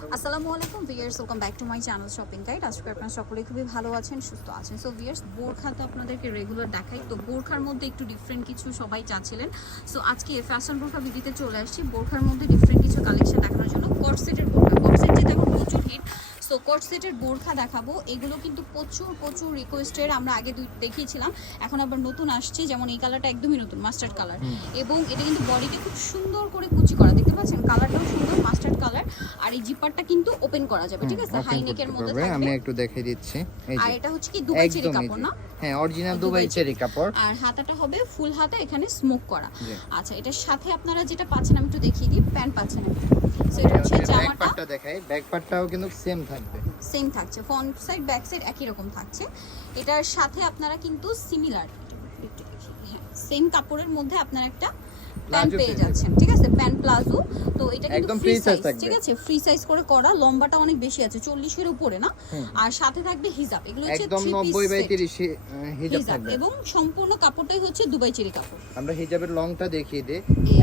আসসালামু আলাইকুম viewers welcome back to my channel shopping guide আজকে আপনারা সকলে খুবই ভালো আছেন সুস্থ আছেন। সো ভিয়ার্স বোরখা তো আপনাদেরকে রেগুলার দেখাই। তো বোরখার মধ্যে একটু ডিফারেন্ট কিছু সবাই চাচ্ছিলেন। সো আজকে ফ্যাশন বোরখা ভিডিওতে চলে আসছি। বোরখার মধ্যে ডিফারেন্ট কিছু কালেকশন দেখানোর জন্য কটসেটের বোরখা। কটসেট যেটা এখন প্রচুর হিট সো কটসেটের বোরখা দেখাবো। এগুলো কিন্তু প্রচুর প্রচুর রিকোয়েস্টের আমরা আগে দুই দেখিয়েছিলাম এখন আবার নতুন আসছে। যেমন এই কালারটা একদমই নতুন মাস্টার্ড কালার এবং এটা কিন্তু বডিকে খুব সুন্দর করে কুচি করা। দেখতে পাচ্ছেন? কালারটাও সুন্দর মাস্টার্ড কালার আর এই জিপারটা কিন্তু ফুল হাতা যাবে ঠিক আছে? হাই open নেকের মধ্যে পারবে। আমি একটু দেখিয়ে দিচ্ছি। এই যে আর এটা হচ্ছে কি দুবাই চেরি কাপড় না? হ্যাঁ অরিজিনাল দুবাই চেরি। কাপড়। আর হাতাটা হবে ফুল হাতা এখানে স্মোক করা। আচ্ছা এটার সাথে আপনারা যেটা পাচ্ছেন আমি একটু দেখিয়ে দিই। প্যান্ট পাচ্ছেন সো এটা হচ্ছে জামাটা। দেখাই। ব্যাক পার্টটাও কিন্তু সেম থাকবে। সেম থাকছে। ফ্রন্ট সাইড ব্যাক সাইড একই রকম থাকছে। এটার সাথে আপনারা কিন্তু সিমিলার হ্যাঁ সেম কাপড়ের মধ্যে আপনারা একটা প্যান্ট পেয়ে যাচ্ছেন ঠিক আছে? প্যান্ট প্লাজো তো এটা কিন্তু ফ্রি সাইজ ঠিক আছে? ফ্রি সাইজ করে করা লম্বাটা অনেক বেশি আছে চল্লিশের উপরে না? আর সাথে থাকবে হিজাব এগুলো হচ্ছে একদম থ্রি 90 বাই 30 হিজাব থাকবে। এবং সম্পূর্ণ কাপড়টাই হচ্ছে দুবাই চেরি কাপড়। আমরা হিজাবের লংটা দেখিয়ে দিই।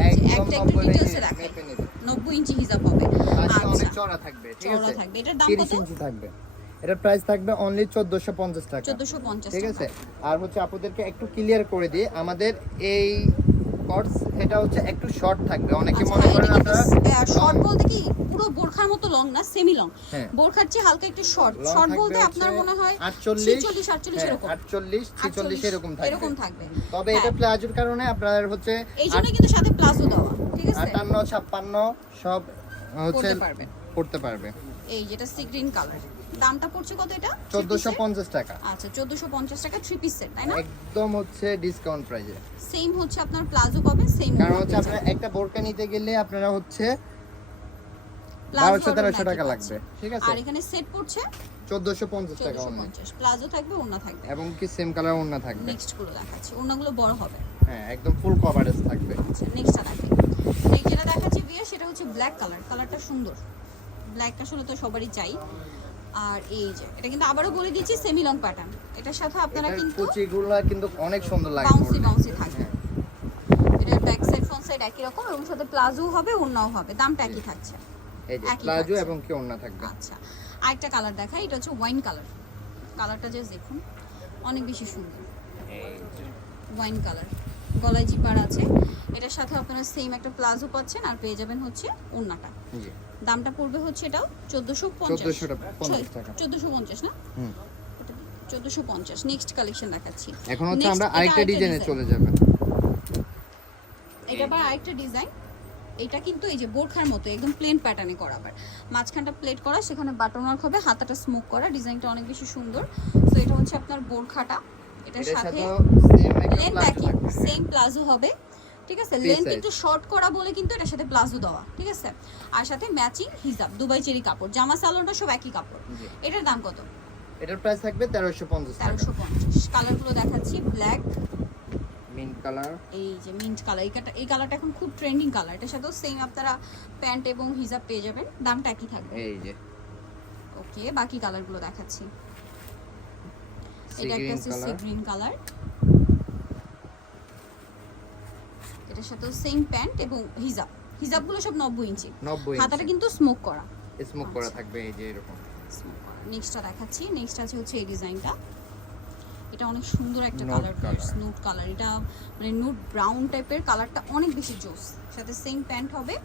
একদম একটা একটু 90 বাই details এ 30 দেখাই। মেপে নেবে। নব্বই ইঞ্চি হিজাব হবে। পাশে অনেক আচ্ছা। চড়া থাকবে ঠিক চওড়া আছে? থাকবে। এটার দাম 30 কত? ইঞ্চি থাকবে। এটার প্রাইস থাকবে অনলি 1450 টাকা। চোদ্দশো পঞ্চাশ ঠিক আছে? আর হচ্ছে আপনাদেরকে একটু ক্লিয়ার করে দিই আমাদের এই কটস এটা হচ্ছে একটু শর্ট থাকবে। অনেকে আচ্ছা, মনে করেন আপনারা শর্ট বলতে কি পুরো বোরখার মতো লং না সেমি লং হ্যাঁ। বোরখার চেয়ে হালকা একটু শর্ট শর্ট বলতে আপনার মনে হয় 48 46 48 হ্যাঁ, এরকম। 48 46 এরকম থাকবে। এরকম থাকবে। তবে হ্যাঁ। এটা প্লাজোর কারণে আপনার হচ্ছে এই জন্য কিন্তু সাথে প্লাজো দেওয়া ঠিক আছে? আটান্ন ছাপ্পান্ন সব হচ্ছে করতে পারবেন। করতে পারবে। এই যেটা সি গ্রিন কালার দামটা পড়ছে কত এটা? চোদ্দশো পঞ্চাশ টাকা। আচ্ছা চোদ্দশো পঞ্চাশ টাকা থ্রি পিস সেট তাই না? একদম হচ্ছে ডিসকাউন্ট প্রাইজে সেম হচ্ছে আপনার প্লাজো পাবেন সেম কারণ হচ্ছে আপনারা একটা বোরকা নিতে গেলে আপনারা হচ্ছে বারোশো তেরোশো টাকা লাগবে। ঠিক আছে? আর এখানে সেট পড়ছে? চোদ্দশো পঞ্চাশ টাকা চোদ্দশো অনলি প্লাজো থাকবে ওড়না থাকবে। এবং কি সেম কালার ওন্না থাকবে। নেক্সটগুলো দেখাচ্ছি। ওড়নাগুলো বড় হবে। হ্যাঁ একদম ফুল কভারেজ থাকবে। আচ্ছা নেক্সটটা দেখি নেক্সট যেটা দেখাচ্ছি বিয়ে সেটা হচ্ছে ব্ল্যাক কালার কালারটা সুন্দর। ব্ল্যাক আসলে তো সবারই চাই। আর এই যে এটা কিন্তু আবারও বলে দিচ্ছি সেমি লং প্যাটার্ন এটার সাথে আপনারা কিন্তু কুচিগুলো কিন্তু অনেক সুন্দর লাগে বাউন্সি। বাউন্সি থাকবে হ্যাঁ। এটার ব্যাক সাইড ফ্রন্ট সাইড একই রকম এবং সাথে প্লাজো হবে ওড়নাও হবে। দামটা একই থাকছে। এই যে প্লাজো। এবং কি ওন্না থাকবে? আচ্ছা। আরেকটা কালার দেখাই এটা হচ্ছে ওয়াইন কালার কালারটা জাস্ট দেখুন। অনেক বেশি সুন্দর। ওয়াইন কালার গলায় জিপার আছে। এটার সাথে আপনারা সেম একটা প্লাজো পাচ্ছেন আর পেয়ে যাবেন হচ্ছে ওড়নাটা। জি দামটা পড়বে হচ্ছে এটাও চোদ্দোশো পঞ্চাশ। 1450 টাকা। চোদ্দোশো পঞ্চাশ না? হুম। চোদ্দোশো পঞ্চাশ। নেক্সট কালেকশন দেখাচ্ছি। এখন হচ্ছে আমরা আরেকটা ডিজাইনে চলে যাবে। এটা আবার আরেকটা ডিজাইন এটা কিন্তু এই যে বোরখার মতো একদম প্লেন প্যাটার্নে করা আবার। মাঝখানটা প্লেট করা সেখানে বাটন ওয়ার্ক হবে হাতাটা স্মোক করা। ডিজাইনটা অনেক বেশি সুন্দর। সো এটা হচ্ছে আপনার বোরখাটা। এটার সাথে লেন্থ একই সেম প্লাজো হবে ঠিক আছে? লেন্থ। একটু শর্ট করা বলে কিন্তু এটার সাথে প্লাজো দেওয়া ঠিক আছে? আর সাথে ম্যাচিং হিজাব দুবাই চেরি কাপড় জামা সব একই কাপড়। এটার দাম কত? এটার প্রাইস থাকবে কালারগুলো দেখাচ্ছি ব্ল্যাক মিন্ট কালার এই যে মিন্ট কালার এই এই কালারটা এখন খুব ট্রেন্ডিং কালার এটার সাথেও সেম আপনারা প্যান্ট এবং হিজাব পেয়ে যাবেন দামটা একই থাকবে। এই যে। ওকে বাকি কালারগুলো দেখাচ্ছি। এটা একটা গ্রিন সি গ্রিন কালার এটার সাথেও সেম প্যান্ট এবং হিজাব হিজাবগুলো সব নব্বই ইঞ্চি। নব্বই হাতাটা কিন্তু স্মোক করা। স্মোক করা আচ্ছা। থাকবে এই যে এরকম। স্মোক করা। নেক্সটটা দেখাচ্ছি। নেক্সট আছে হচ্ছে এই ডিজাইনটা। এটা অনেক সুন্দর একটা কালার। নুট কালার এটা মানে নুট ব্রাউন টাইপের কালারটা অনেক বেশি জোস। সাথে সেম প্যান্ট হবে।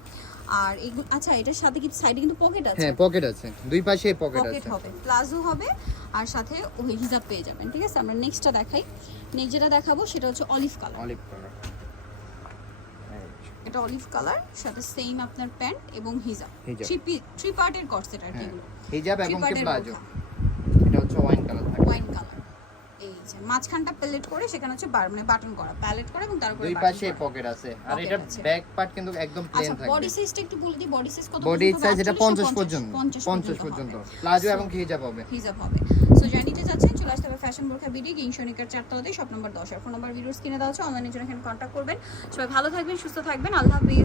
আর এগুলো আচ্ছা এটার সাথে কিন্তু সাইডে কিন্তু পকেট আছে? হ্যাঁ পকেট আছে। দুই পাশে পকেট আছে। পকেট হবে প্লাজো হবে আর সাথে ওই হিজাব পেয়ে যাবেন ঠিক আছে? আমরা নেক্সটটা দেখাই। নেক্সট যেটা দেখাবো সেটা হচ্ছে অলিভ কালার অলিভ কালার এটা অলিভ কালার সাথে সেম আপনার প্যান্ট এবং হিজাব। থ্রি থ্রি পার্টের কটসেট আর কি হ্যাঁ হিজাব এবং প্লাজো এটা হচ্ছে ওয়াইন কালার ওয়াইন কালার যে মাঝখানটা প্যালেট করে সেখানে হচ্ছে বার মানে বাটন করা প্যালেট করা এবং তার উপরে দুই পাশে পকেট আছে। আর এটা ব্যাক পার্ট কিন্তু একদম প্লেন আচ্ছা বডি সাইজটা একটু বলে দিই। বডি সাইজ কত বডি সাইজ এটা 50 পর্যন্ত। পর্যন্ত 50 50 পর্যন্ত। প্লাজো এবং হিজাব হবে। হিজাব হবে। সো যারা নিতে যাচ্ছেন চলে আসতে হবে ফ্যাশন বোরখা বিডি কিংসনিকার চারতলাতে শপ নম্বর দশ। আর ফোন নম্বর ভিডিওস কিনে দেওয়া হচ্ছে অনলাইনের জন্য এখানে কন্ট্যাক্ট করবেন। সবাই ভালো থাকবেন সুস্থ থাকবেন। আল্লাহ হাফিজ।